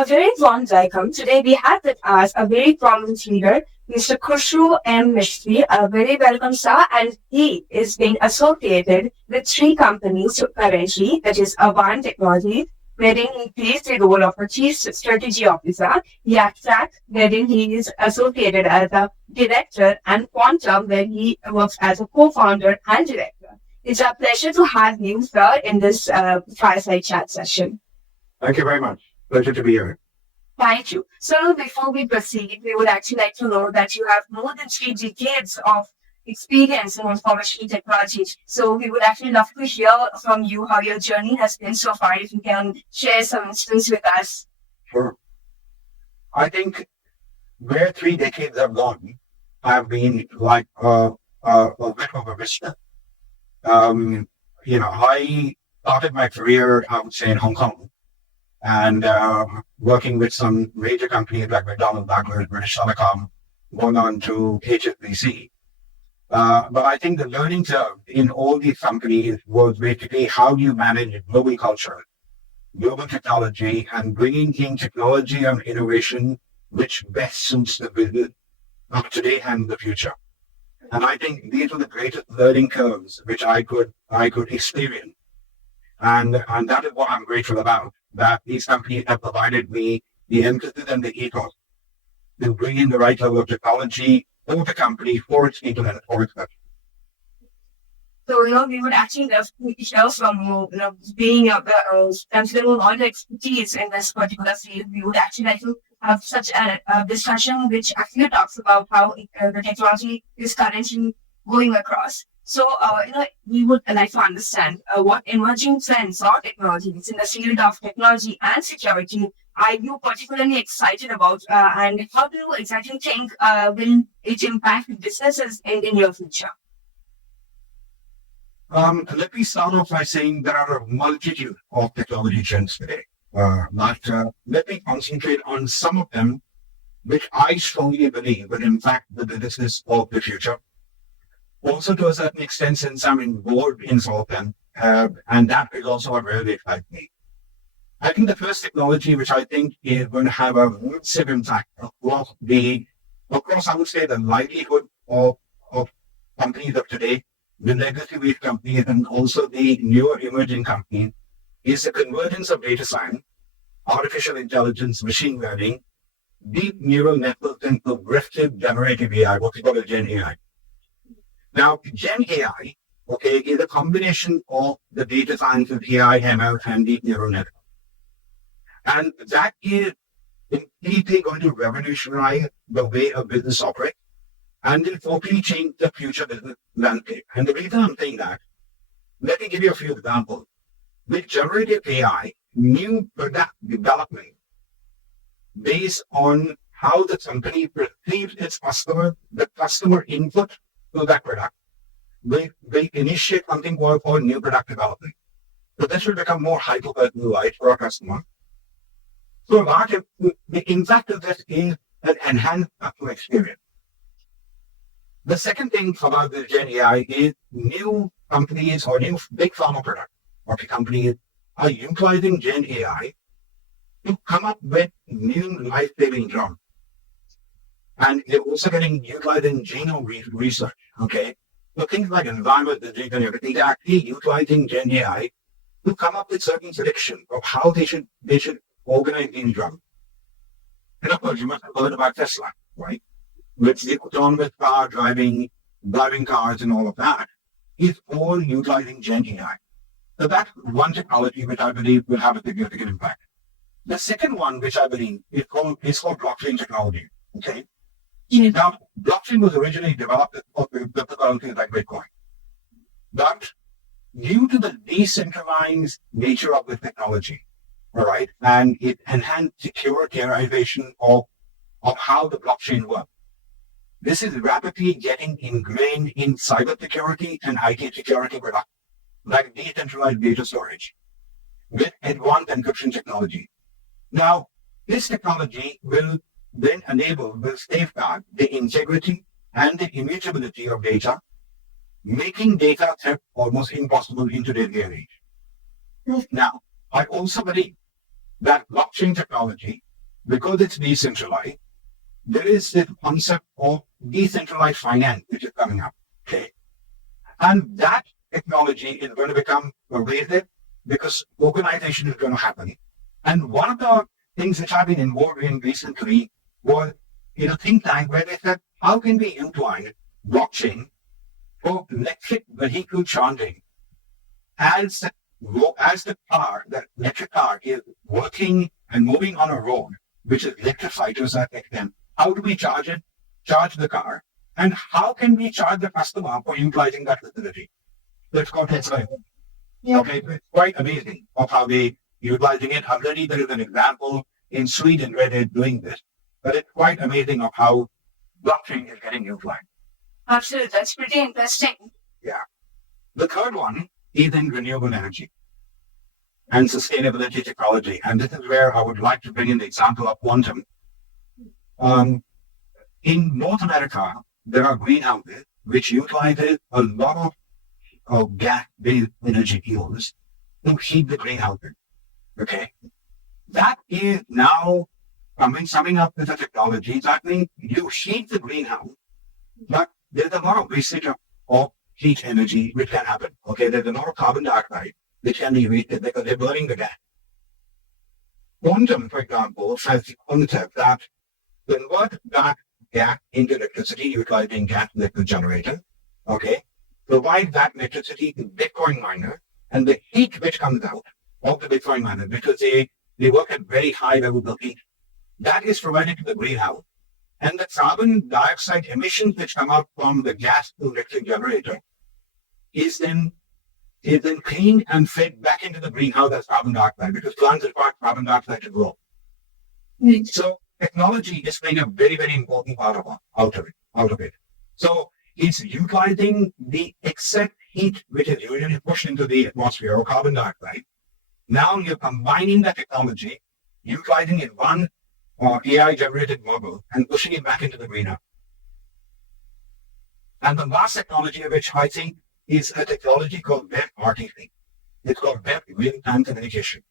A very warm welcome. Today we have with us a very prominent leader, Mr. Khushru M Mistry. A very welcome, sir. And he is being associated with three companies currently, that is Avhan Technologies, wherein he plays the role of a Chief Strategy Officer, Yactraq, wherein he is associated as a Director, and Quantum, where he works as a co-founder and Director. It's a pleasure to have you, sir, in this fireside chat session. Thank you very much. Pleasure to be here. Thank you. So before we proceed, we would actually like to know that you have more than 3 decades of experience in information technology. So we would actually love to hear from you how your journey has been so far. If you can share some instance with us. Sure. I think where 3 decades have gone, I've been like a bit of a visitor. I started my career, I would say, in Hong Kong, and working with some major companies like McDonald, British Telecom, going on to HSBC. But I think the learning curve in all these companies was basically how do you manage global culture, global technology, and bringing in technology and innovation which best suits the business of today and the future. And I think these were the greatest learning curves which I could experience. And that is what I'm grateful about, that these companies have provided me the emphasis and the ethos to bring in the right level of technology for the company, for its people, and for its customers. So, we would actually love to hear from you, being considering all the expertise in this particular field, we would actually like to have such a discussion which actually talks about how the technology is currently going across. So, we would like to understand what emerging trends or technologies in the field of technology and security are you particularly excited about, and how do you exactly think will it impact businesses in the near future? Let me start off by saying there are a multitude of technology trends today. But let me concentrate on some of them, which I strongly believe will impact the business of the future. Also, to a certain extent, since I'm involved in some of them, and that is also what really excites me. I think the first technology, which I think is going to have a massive impact across, I would say, the livelihood of companies of today, the legacy-based companies, and also the newer emerging companies, is the convergence of data science, artificial intelligence, machine learning, deep neural networks, and progressive generative AI, what we call a Gen AI. Now, Gen AI, is a combination of the data science of AI, ML, and deep neural networks. And that is completely going to revolutionize the way a business operates and will totally change the future business landscape. And the reason I'm saying that, let me give you a few examples. With generative AI, new product development based on how the company perceives its customer, the customer input to that product, they initiate something called new product development. So this will become more hyper-personalized for our customer. So the impact of this is an enhanced customer experience. The second thing about the Gen AI is new companies or new big pharma products or companies are utilizing Gen AI to come up with new life-saving drugs. And they're also utilizing genome research, So things like environment disease and everything, they're actually utilizing Gen AI to come up with certain predictions of how they should organize these drugs. And of course, you must have heard about Tesla, right? With the autonomous car driving cars and all of that, is all utilizing Gen AI. So that's one technology which I believe will have a significant impact. The second one, which I believe is called blockchain technology, Now, blockchain was originally developed for cryptocurrencies like Bitcoin. But due to the decentralized nature of the technology, and it enhanced securitization of how the blockchain works, this is rapidly getting ingrained in cybersecurity and IT security products, like decentralized data storage, with advanced encryption technology. Now, this technology will then will safeguard the integrity and the immutability of data, making data theft almost impossible in today's day and age. Now, I also believe that blockchain technology because it's decentralized, there is this concept of decentralized finance which is coming up. Okay. And that technology is going to become pervasive because tokenization is going to happen. And one of the things which I've been involved in recently was in a think tank where they said, how can we utilize blockchain for electric vehicle charging as the electric car is working and moving on a road which is electrified to a certain extent? How do we charge it, charge the car? And how can we charge the customer for utilizing that facility? That's called Cultivating. Okay, it's quite amazing of how they utilizing it. Already there is an example in Sweden where they're doing this, but it's quite amazing of how blockchain is getting utilized. Absolutely, that's pretty interesting. Yeah. The third one is in renewable energy and sustainability technology. And this is where I would like to bring in the example of quantum. In North America, there are greenhouses which utilizes a lot of gas-based energy fuels to heat the greenhouses. Okay. That is now summing up with the technology. That means you heat the greenhouse, but there's a lot of wastage of heat energy which can happen. Okay. There's a lot of carbon dioxide which can be wasted because they're burning the gas. Quantum, for example, has the concept that convert that gas into electricity utilizing gas liquid generator. Okay. Provide that electricity to Bitcoin miners, and the heat which comes out of the Bitcoin miners, because they work at very high levels of heat, that is provided to the greenhouse. And the carbon dioxide emissions which come out from the gas to electric generator is then cleaned and fed back into the greenhouse as carbon dioxide, because plants require carbon dioxide to grow. Mm-hmm. So technology is playing a very, very important part out of it. So it's utilizing the excess heat which is usually pushed into the atmosphere or carbon dioxide. Now you're combining the technology, utilizing it one AI-generated model and pushing it back into the greenhouse. And the last technology of which I think is a technology called WebRTC. It's called Web Real-Time Communication.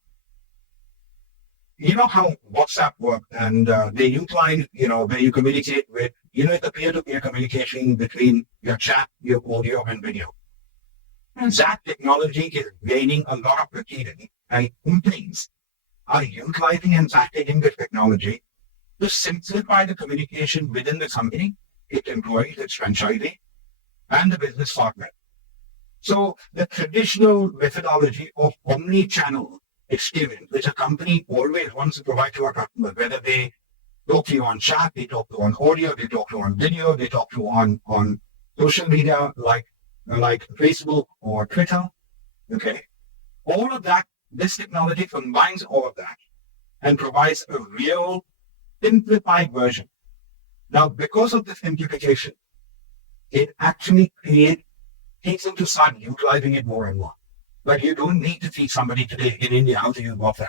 You know how WhatsApp works, and they utilize, where you communicate with, it's a peer-to-peer communication between your chat, your audio, and video. And that technology is gaining a lot of precedence, and companies are utilizing and packaging this technology to simplify the communication within the company, its employees, its franchisee, and the business partner. So the traditional methodology of omni-channel experience, which a company always wants to provide to our customers, whether they talk to you on chat, they talk to you on audio, they talk to you on video, they talk to you on social media like Facebook or Twitter. Okay. All of that, this technology combines all of that and provides a real simplified version. Now, because of the simplification, it actually takes them to start utilizing it more and more. But you don't need to teach somebody today in India how to use WhatsApp.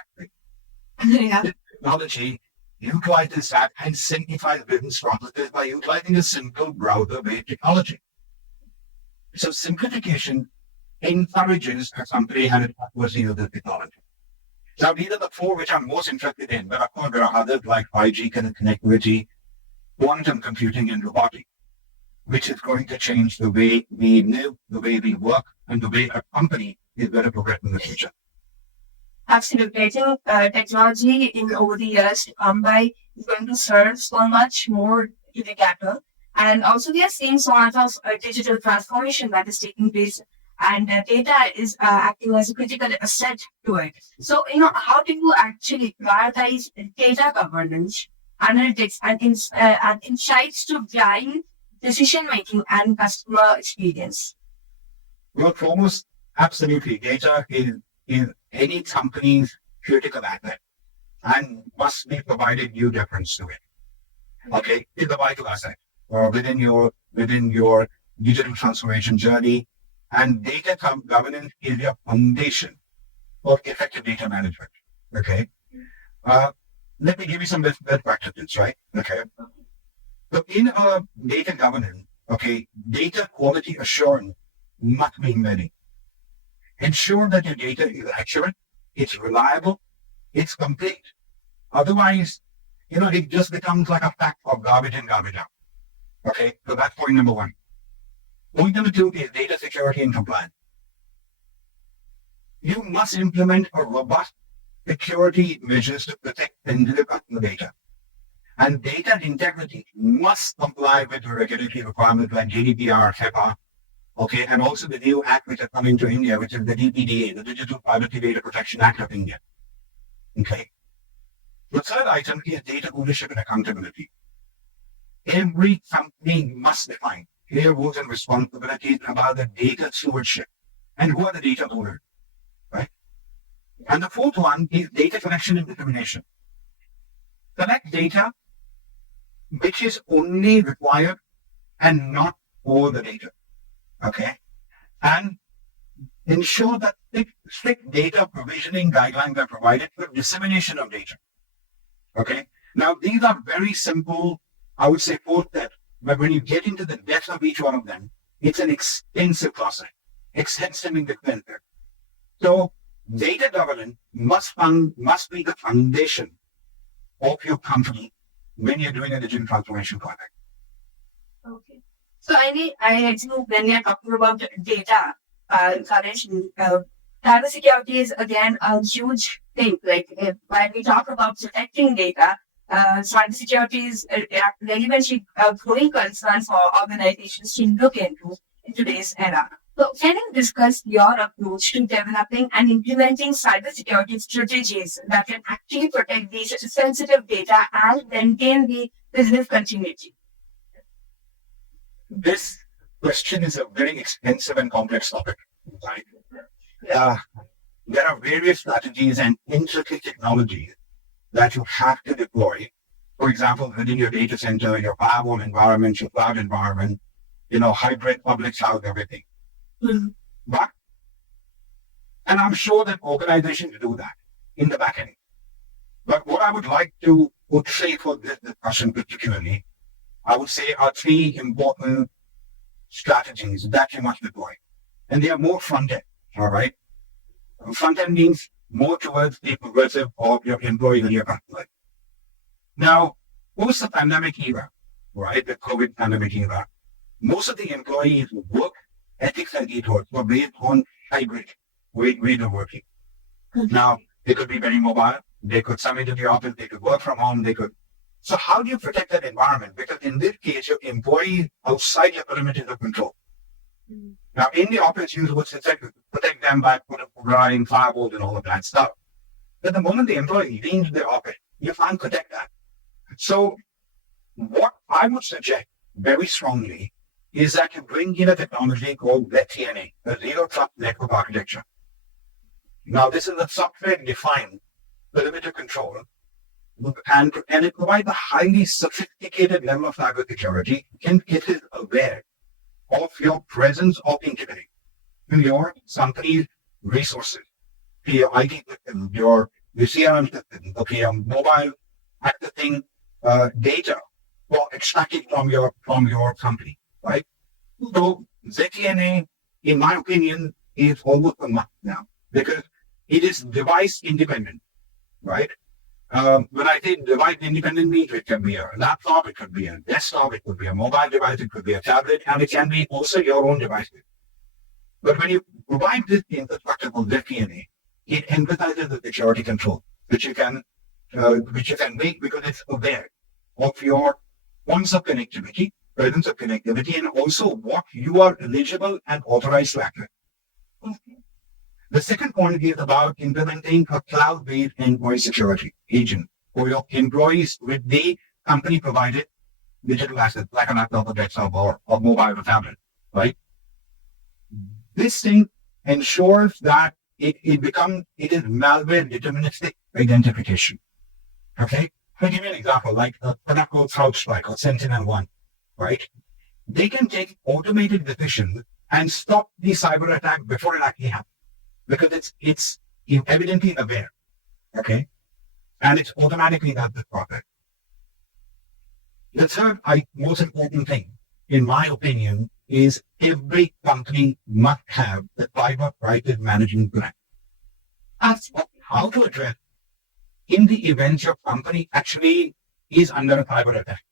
Yeah. The technology utilizes that and simplifies business processes by utilizing a simple browser-based technology. So simplification encourages a company and it was use the technology. Now, these are the four which I'm most interested in, but of course there are others like 5G connectivity, quantum computing, and robotics, which is going to change the way we live, the way we work, and the way a company is going to progress in the future. Absolutely. I think technology in over the years to come by is going to serve so much more to the capital. And also we are seeing so much of digital transformation that is taking place, and data is acting as a critical asset to it. So, how do you actually prioritize data governance, analytics, and insights to guide decision-making and customer experience? Well, foremost, absolutely. Data is any company's critical asset and must be provided due deference to it. Okay, it's a vital asset within your digital transformation journey, and data governance is your foundation for effective data management. Okay, let me give you some best practices, right? Okay, so in our data governance, okay, data quality assurance must be embedded. Ensure that your data is accurate, it's reliable, it's complete. Otherwise, it just becomes like a pack of garbage in, garbage out. Okay, so that's point number one. Point number two is data security and compliance. You must implement a robust security measures to protect sensitive customer data. And data integrity must comply with regulatory requirements like GDPR, HIPAA, okay, and also the new act which is coming to India, which is the DPDA, the Digital Privacy Data Protection Act of India. Okay. The third item is data ownership and accountability. Every company must define clear roles and responsibilities about the data stewardship and who are the data owners, right? And the fourth one is data collection and dissemination. Collect data which is only required and not all the data, okay? And ensure that strict data provisioning guidelines are provided for dissemination of data, okay? Now, these are very simple, I would say, 4 steps, but when you get into the depth of each one of them, it's an extensive process, extensively expensive. So, data governance must be the foundation of your company when you're doing a digital transformation project. Okay. So I think when we are talking about data, currently, cybersecurity is again a huge thing. Like when we talk about protecting data, cybersecurity is a relevantly growing concern for organizations to look into in today's era. So can you discuss your approach to developing and implementing cybersecurity strategies that can actually protect these sensitive data and maintain the business continuity? This question is a very expensive and complex topic, right? There are various strategies and intricate technologies that you have to deploy. For example, within your data center, your firewall environment, your cloud environment, hybrid public cloud, everything. Mm-hmm. But, and I'm sure that organizations do that in the back end. But what I would like to say for this discussion particularly, I would say are 3 important strategies that you must deploy. And they are more front-end, all right? Front-end means more towards the progressive of your employee and your customer. Now, post the pandemic era, right, the COVID pandemic era, most of the employees work ethics and ethos were based on hybrid way of working. Mm-hmm. Now, they could be very mobile. They could submit to the office. They could work from home. So how do you protect that environment? Because in this case, your employee outside your perimeter of control. Mm-hmm. Now, in the office, you would protect them by providing firewalls and all of that stuff. But the moment the employee leaves the office, you can't protect that. So what I would suggest very strongly is that you bring in a technology called ZTNA, the Zero Trust Network Architecture. Now, this is a software-defined perimeter control, and it provides a highly sophisticated level of cybersecurity, and it is aware of your presence of integrity in your company's resources, to your IT system, your CRM system, okay, your mobile accessing data for extracting from your company. Right? So ZTNA, in my opinion, is almost a must now because it is device independent, right? When I say device independent means it can be a laptop, it could be a desktop, it could be a mobile device, it could be a tablet, and it can be also your own devices. But when you provide this infrastructure called ZTNA, it emphasizes the security control, which you can make because it's aware of your points of connectivity, presence of connectivity, and also what you are eligible and authorized to access. Okay. The second point is about implementing a cloud-based endpoint security agent for your employees with the company-provided digital assets, like a laptop, a desktop, or mobile or tablet, right? This thing ensures that it is malware deterministic identification. Okay? I'll give you an example, like a Pinnacle CrowdStrike or Sentinel-1, right? They can take automated decisions and stop the cyber attack before it actually happens because it's evidently aware, okay? And it's automatically does this process. The third most important thing, in my opinion, is every company must have the cyber crisis management plan. That's how to address in the event your company actually is under a cyber attack.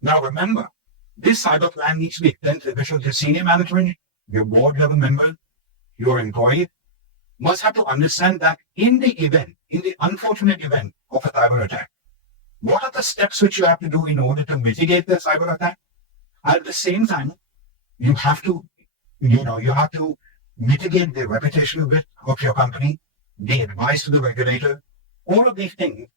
Now remember, this cyber plan needs to be extensive because your senior management, your board level members, your employees must have to understand that in the unfortunate event of a cyber attack, what are the steps which you have to do in order to mitigate the cyber attack? At the same time, you have to mitigate the reputational risk of your company, the advice to the regulator. All of these things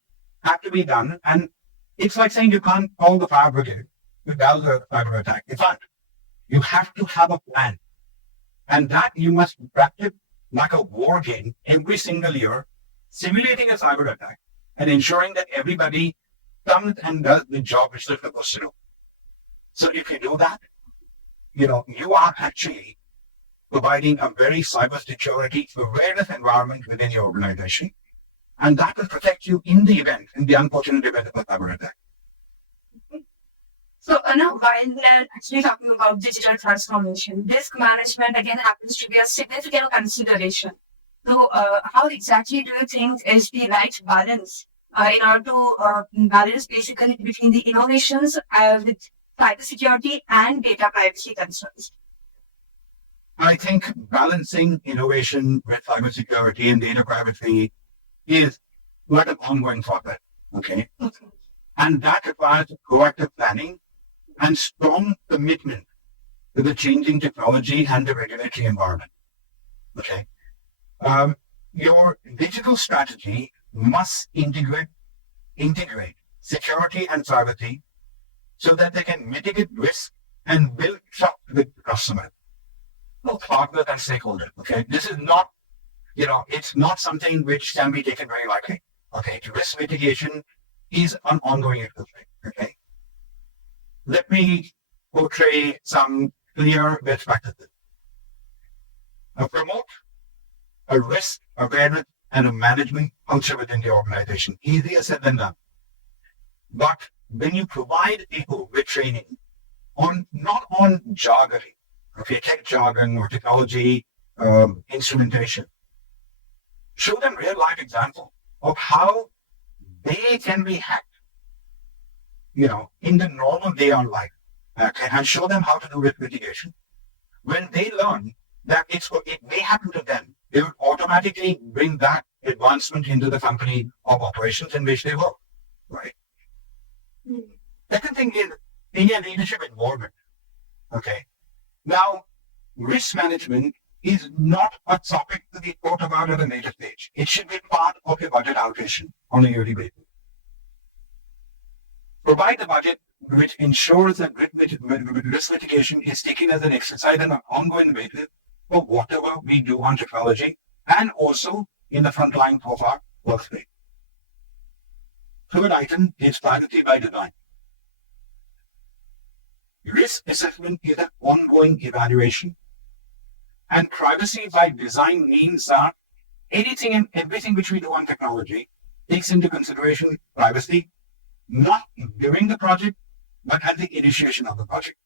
have to be done. And it's like saying you can't call the fire brigade without the cyber attack. You can't. You have to have a plan. And that you must practice like a war game every single year, simulating a cyber attack and ensuring that everybody comes and does the job which they're supposed to do. So if you do that, you are actually providing a very cybersecurity awareness environment within your organization. And that will protect you in the unfortunate event of a cyber attack. So now while we're actually talking about digital transformation, risk management again happens to be a significant consideration. So how exactly do you think is the right balance in order to balance basically between the innovations with cybersecurity and data privacy concerns? I think balancing innovation with cybersecurity and data privacy is like an ongoing process. Okay. And that requires proactive planning and strong commitment to the changing technology and the regulatory environment. Okay. Your digital strategy must integrate security and privacy so that they can mitigate risk and build trust with customers, partners and stakeholders. Okay. This is not, it's not something which can be taken very lightly. Okay. Risk mitigation is an ongoing exercise. Okay. Let me portray some clear best practices. Promote a risk awareness and a management culture within the organization. Easier said than done. But when you provide people with training not on jargon, okay, tech jargon or technology instrumentation, show them real life examples of how they can be hacked, in the normal day on life, okay, and show them how to do risk mitigation. When they learn that it may happen to them, they will automatically bring that advancement into the company of operations in which they work, right? Second thing is senior leadership involvement. Okay. Now, risk management is not a topic to be thought about at a later stage. It should be part of your budget allocation on a yearly basis. Provide a budget which ensures that risk mitigation is taken as an exercise on an ongoing basis for whatever we do on technology and also in the front line of our workspace. Third item is privacy by design. Risk assessment is an ongoing evaluation, and privacy by design means that anything and everything which we do on technology takes into consideration privacy, not during the project, but at the initiation of the project.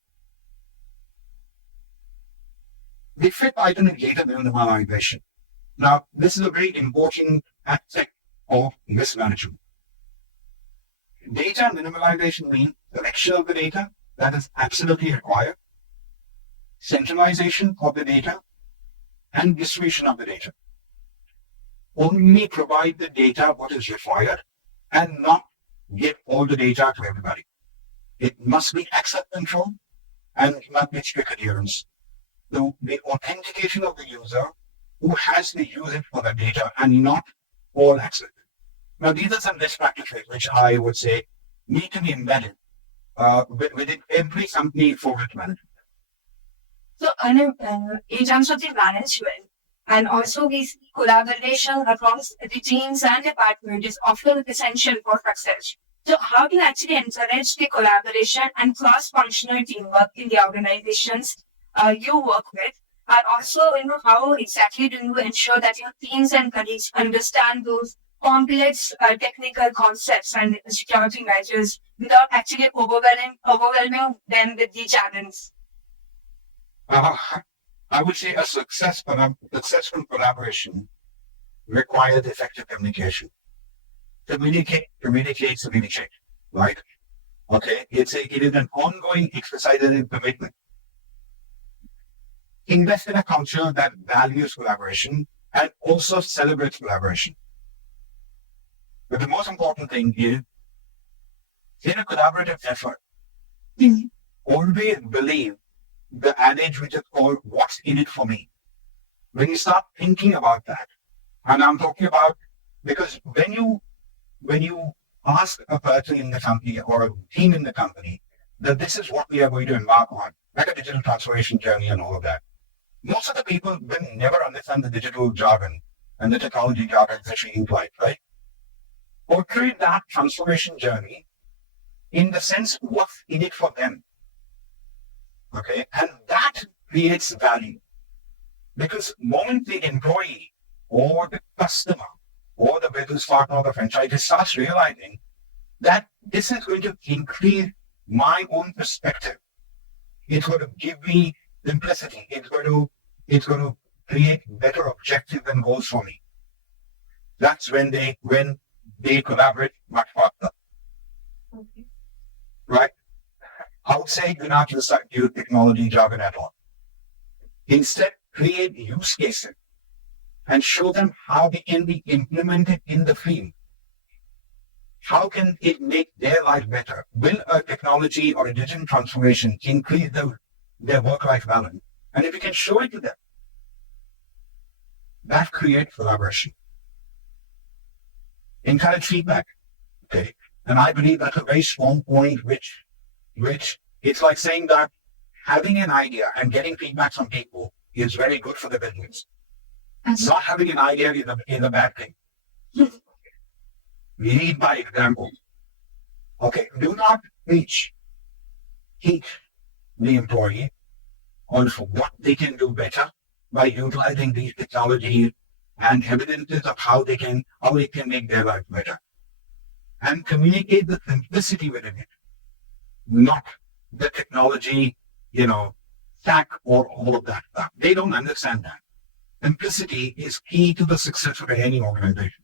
The fifth item is data minimalization. Now, this is a very important aspect of risk management. Data minimalization means collection of the data that is absolutely required, centralization of the data, and distribution of the data. Only provide the data what is required and not give all the data to everybody. It must be access control and it must be strict adherence. The authentication of the user who has the usage for the data and not all access. Now, these are some best practices which I would say need to be embedded within every company for risk management. So, in terms of the management, and also we see collaboration across the teams and departments is often essential for success. So, how do you actually encourage the collaboration and cross-functional teamwork in the organizations you work with? And also, how exactly do you ensure that your teams and colleagues understand those complex technical concepts and security measures without actually overwhelming them with the challenges? I would say a successful collaboration requires effective communication. Communicate. right? Okay, it is an ongoing exercise and commitment. Invest in a culture that values collaboration and also celebrates collaboration. But the most important thing is, in a collaborative effort, always believe the adage which is called "what's in it for me." When you start thinking about that, and I'm talking about, because when you ask a person in the company or a team in the company that this is what we are going to embark on, like a digital transformation journey and all of that, most of the people will never understand the digital jargon and the technology jargon that she implied, right? Portray that transformation journey in the sense what's in it for them. Okay, and that creates value. Because moment the employee or the customer or the business partner or the franchisee starts realizing that this is going to increase my own perspective, it's going to give me simplicity, it's going to create better objectives and goals for me. That's when they collaborate much faster. Okay. Right? I would say do not use technology jargon at all. Instead, create use cases and show them how they can be implemented in the field. How can it make their life better? Will a technology or a digital transformation increase their work-life balance? And if you can show it to them, that creates collaboration. Encourage feedback. Okay. And I believe that's a very strong point, which it's like saying that having an idea and getting feedback from people is very good for the business. Not having an idea is a bad thing. Lead by example. Okay, do not teach the employee on what they can do better by utilizing these technologies and evidences of how it can make their life better. And communicate the simplicity within it, not the technology, stack or all of that stuff. They don't understand that. Simplicity is key to the success of any organization.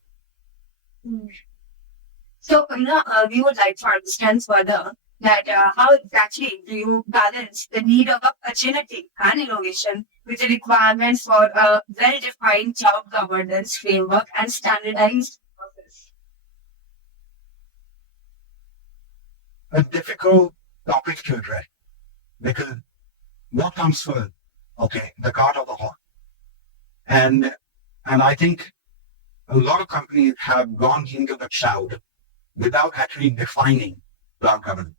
So, we would like to understand further that how exactly do you balance the need of agility and innovation with the requirements for a well-defined cloud governance framework and standardized process? A difficult topic to address, because what comes first? Okay, the cart or the horse. And I think a lot of companies have gone into the cloud without actually defining cloud governance.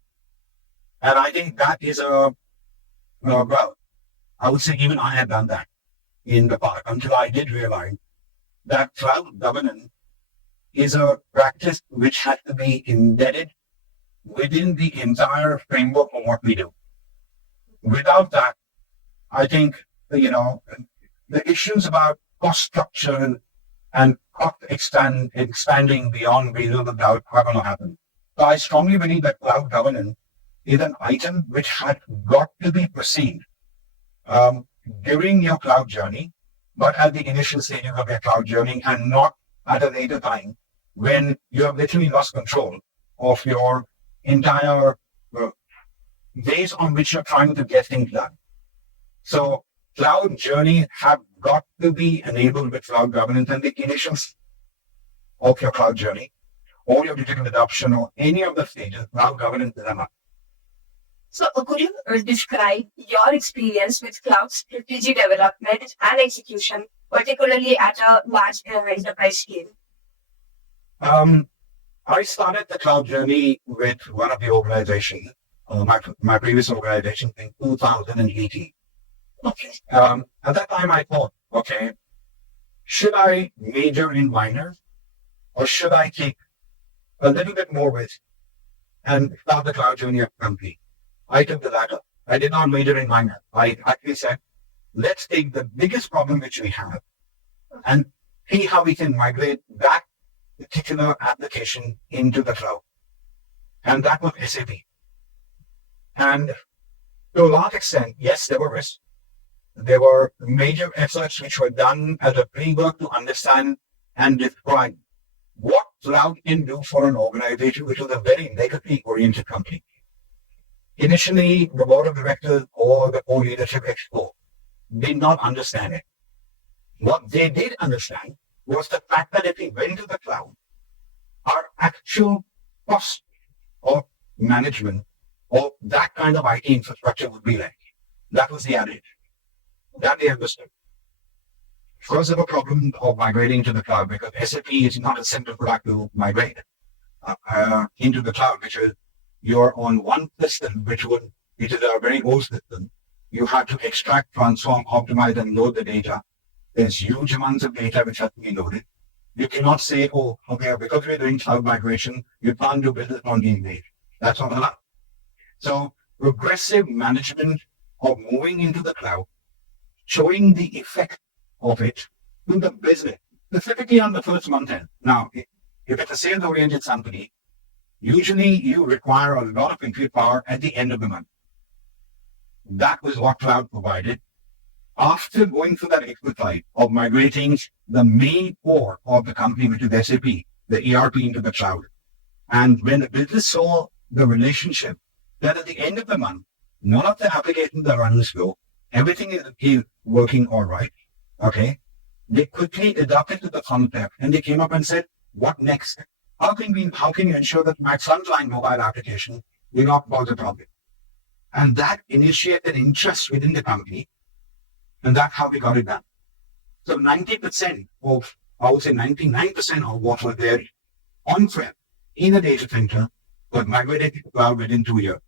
And I think that is well, I would say even I have done that in the past until I did realize that cloud governance is a practice which has to be embedded within the entire framework of what we do. Without that, I think, the issues about cost structure and cost expanding beyond reasonable doubt are going to happen. So I strongly believe that cloud governance is an item which has got to be perceived during your cloud journey, but at the initial stages of your cloud journey and not at a later time when you have literally lost control of your entire ways on which you're trying to get things done. So cloud journey have got to be enabled with cloud governance and the initials of your cloud journey, or your digital adoption, or any of the stages. Cloud governance is a must. So, could you describe your experience with cloud strategy development and execution, particularly at a large enterprise scale? I started the cloud journey with one of the organizations, my previous organization, in 2018. Okay. At that time, I thought, okay, should I major in minor, or should I take a little bit more risk and start the cloud journey of the company? I took the latter. I did not major in minor. I actually said, let's take the biggest problem which we have and see how we can migrate that particular application into the cloud. And that was SAP. And to a large extent, yes, there were risks. There were major efforts which were done as a pre-work to understand and describe what cloud can do for an organization which was a very negatively oriented company. Initially, the board of directors or the core leadership exco did not understand it. What they did understand was the fact that if we went to the cloud, our actual cost of management of that kind of IT infrastructure would be less. That was the adage. That they understood. Of course, there was a problem of migrating to the cloud because SAP is not a simple product to migrate into the cloud, which is you're on one system, which is a very old system. You have to extract, transform, optimize, and load the data. There's huge amounts of data which has to be loaded. You cannot say, oh, okay, because we're doing cloud migration, you can't do business on these days. That's not allowed. So progressive management of moving into the cloud, showing the effect of it to the business, specifically on the first month end. Now, if it's a sales-oriented company, usually you require a lot of compute power at the end of the month. That was what cloud provided. After going through that exercise of migrating the main core of the company, which is SAP, the ERP into the cloud, and when the business saw the relationship, that at the end of the month, none of the applications that run slow, everything is working all right, okay? They quickly adapted to the concept and they came up and said, what next? How can you ensure that my frontline mobile application will not cause a problem? And that initiated interest within the company. And that's how we got it done. So 90% of, I would say 99% of what was there on-prem in a data center was migrated to cloud within 2 years.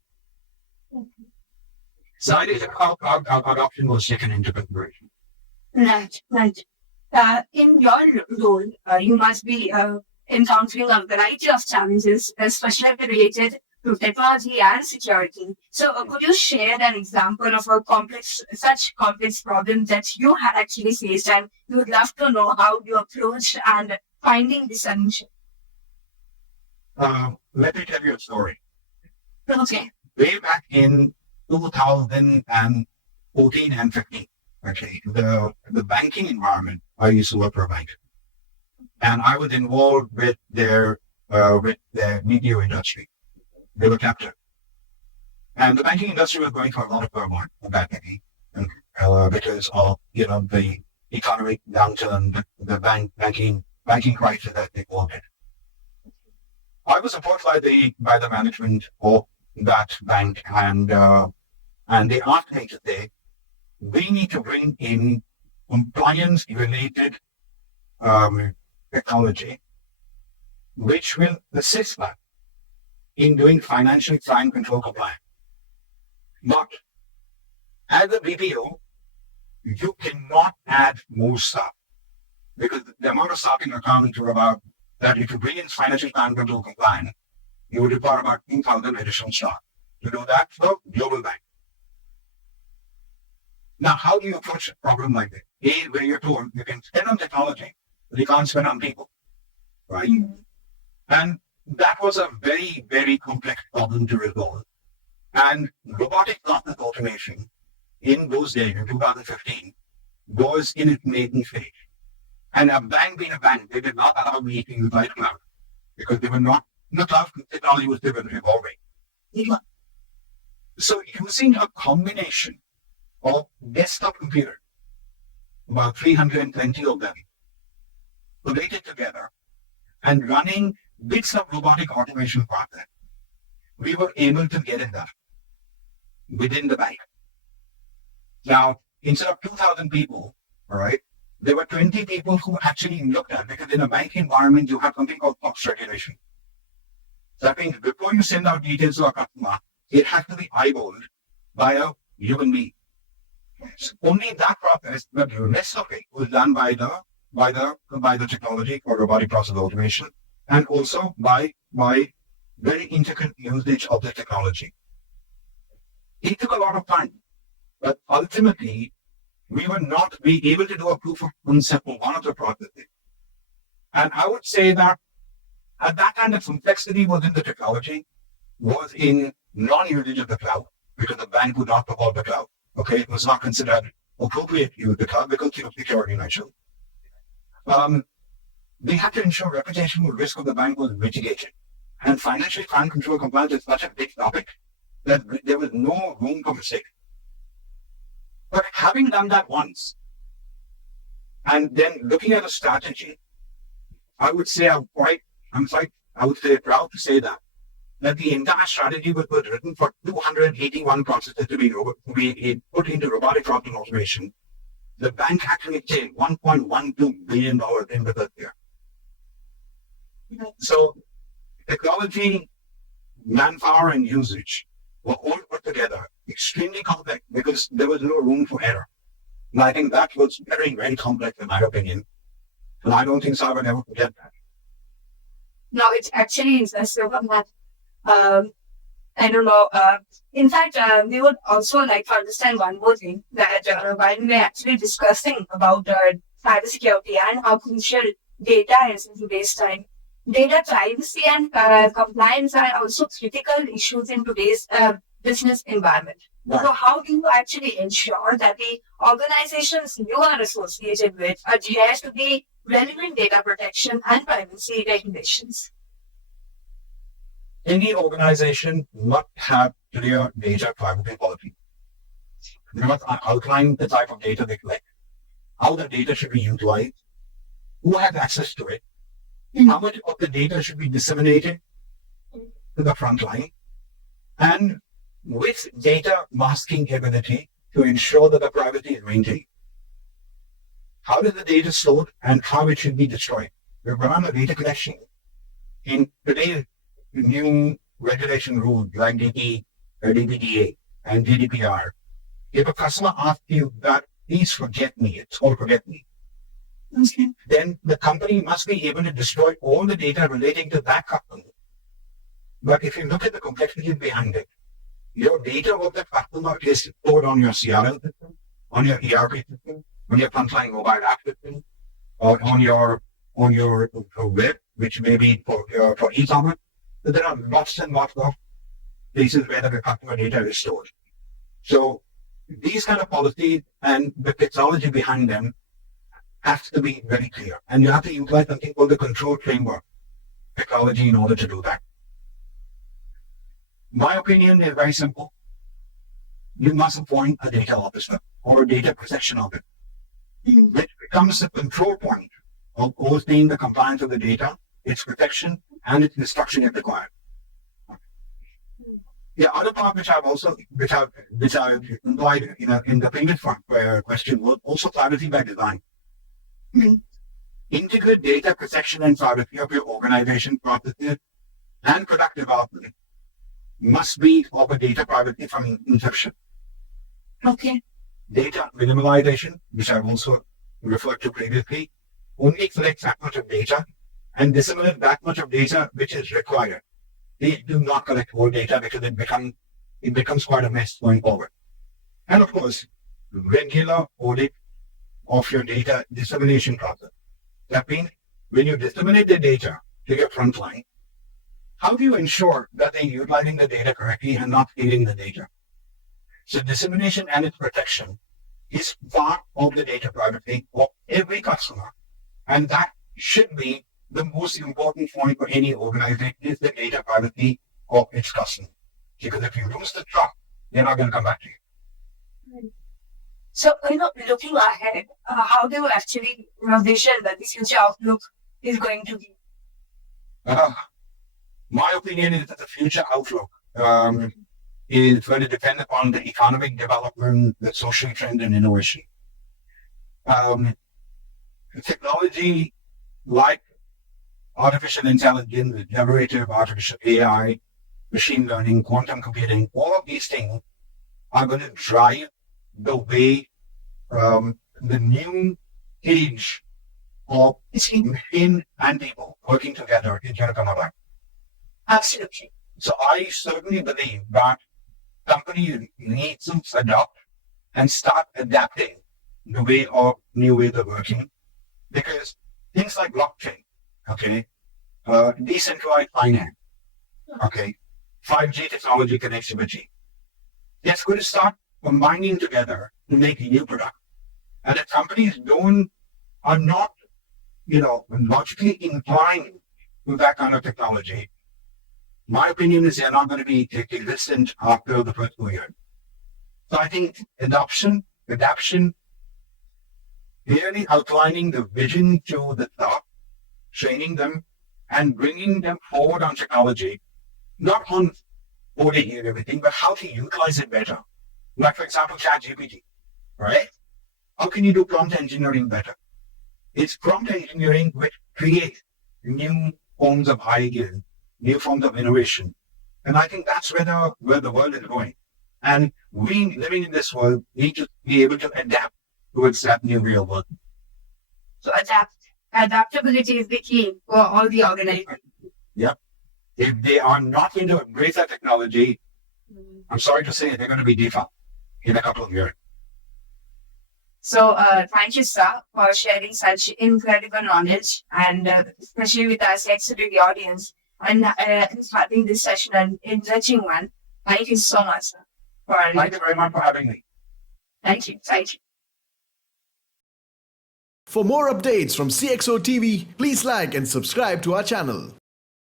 So it is how cloud adoption was taken into consideration. Right. In your role, you must be encountering a variety of challenges, especially related to technology and security. So could you share an example of such complex problem that you had actually faced, and you would love to know how you approached and finding the solution? Let me tell you a story. Okay. Way back in 2014 and 15, okay, the banking environment, I used to work for a bank. And I was involved with their media industry. They were captured. And the banking industry was going for a lot of turmoil back then, because of, the economic downturn, the banking crisis that they called it. I was approached by the management of that bank, and they asked me to say, we need to bring in compliance-related technology, which will assist us in doing financial crime control compliance. But as a BPO, you cannot add more stuff because the amount of staff in your account are about that if you bring in financial crime control compliance, you would require about 2,000 additional staff to do that for global bank. Now, how do you approach a problem like this? Where you're told you can spend on technology, but you can't spend on people, right? Mm-hmm. And that was a very, very complex problem to resolve. And robotic process automation in those days, in 2015, was in its maiden stage. And a bank being a bank, they did not allow me to use light cloud because they were not, the cloud technology was still evolving. So using a combination of desktop computers, about 320 of them, related together, and running bits of robotic automation process, we were able to get it done within the bank. Now, instead of 2,000 people, all right, there were 20 people who actually looked at it, because in a bank environment, you have something called POX regulation. So that means before you send out details to a customer, it has to be eyeballed by a human being. So only that process, but the rest of it was done by the technology for robotic process automation, and also by very intricate usage of the technology. It took a lot of time, but ultimately, we were not able to do a proof of concept for one of the processes. And I would say that at that time, the complexity was in the technology, was in non-usage of the cloud, because the bank would not support the cloud. Okay, it was not considered appropriate to use the cloud because of security measures. they had to ensure reputational risk of the bank was mitigated. And financial crime control compliance is such a big topic that there was no room for mistake. But having done that once, and then looking at a strategy, I would say I would say proud to say that the entire strategy was written for 281 processes to be put into robotic process automation. The bank actually paid $1.12 billion in the third year. So technology, manpower, and usage were all put together, extremely complex because there was no room for error. And I think that was very, very complex in my opinion. And I don't think so I would ever forget that. No, it's actually interesting. I don't know. In fact, we would also like to understand one more thing that while we're actually discussing about cybersecurity and how crucial data is in today's time, data privacy and compliance are also critical issues in today's business environment. Right. So how do you actually ensure that the organizations you are associated with adhere to the relevant data protection and privacy regulations? Any organization must have clear data privacy policy. They must outline the type of data they collect, how the data should be utilized, who has access to it, how much of the data should be disseminated to the front line, and with data masking ability to ensure that the privacy is maintained. How is the data stored and how it should be destroyed? We're on the data collection. In today's new regulation rules like DPDA and GDPR, if a customer asks you that, please forget me, it's called forget me, Okay. then the company must be able to destroy all the data relating to that customer. But if you look at the complexities behind it, your data of the customer is stored on your CRM system, on your ERP system, on your frontline mobile app system, or on your web, which may be for e-commerce. So there are lots and lots of places where the customer data is stored. So these kind of policies and the technology behind them has to be very clear. And you have to utilize something called the control framework technology in order to do that. My opinion is very simple. You must appoint a data officer or a data protection officer, which becomes the control point of overseeing the compliance of the data, its protection, and its destruction if required. The other part which I've implied in the previous question was also privacy by design. Integrate data protection and privacy of your organization processes and product development must be of a data privacy from inception. Okay. Data minimalization, which I've also referred to previously, only collect that much of data and disseminate that much of data which is required. They do not collect all data because it becomes quite a mess going forward. And of course, regular audit of your data dissemination process. That means when you disseminate the data to your frontline, how do you ensure that they're utilizing the data correctly and not stealing the data? So dissemination and its protection is part of the data privacy of every customer. And that should be the most important point for any organization is the data privacy of its customer. Because if you lose the trust, they're not going to come back to you. So, looking ahead, how do you actually vision that the future outlook is going to be? My opinion is that the future outlook is going to depend upon the economic development, the social trend, and innovation. Technology like artificial intelligence, generative artificial AI, machine learning, quantum computing, all of these things are going to drive the way the new age of machine and people working together is going to come about. Absolutely. So I certainly believe that companies need to adopt and start adapting the new ways of working, because things like blockchain, decentralized finance, 5G technology connectivity, it's going to start combining together to make a new product. And if companies are not logically inclined to that kind of technology, my opinion is they're not going to be existent after the first 2 years. So I think adoption, clearly outlining the vision to the top, training them, and bringing them forward on technology, not on coding and everything, but how to utilize it better. Like, for example, ChatGPT, right? How can you do prompt engineering better? It's prompt engineering which creates new forms of ideas, new forms of innovation. And I think that's where the world is going. And we living in this world need to be able to adapt towards that new real world. So adaptability is the key for all the organizations. Yep. If they are not going to embrace that technology, I'm sorry to say they're going to be defunct in a couple of years. So thank you, sir, for sharing such incredible knowledge, and especially with us, to the audience, and having this session an enriching one. Thank you so much, sir. Thank you very much for having me. Thank you. Thank you. For more updates from CXO TV, please like and subscribe to our channel.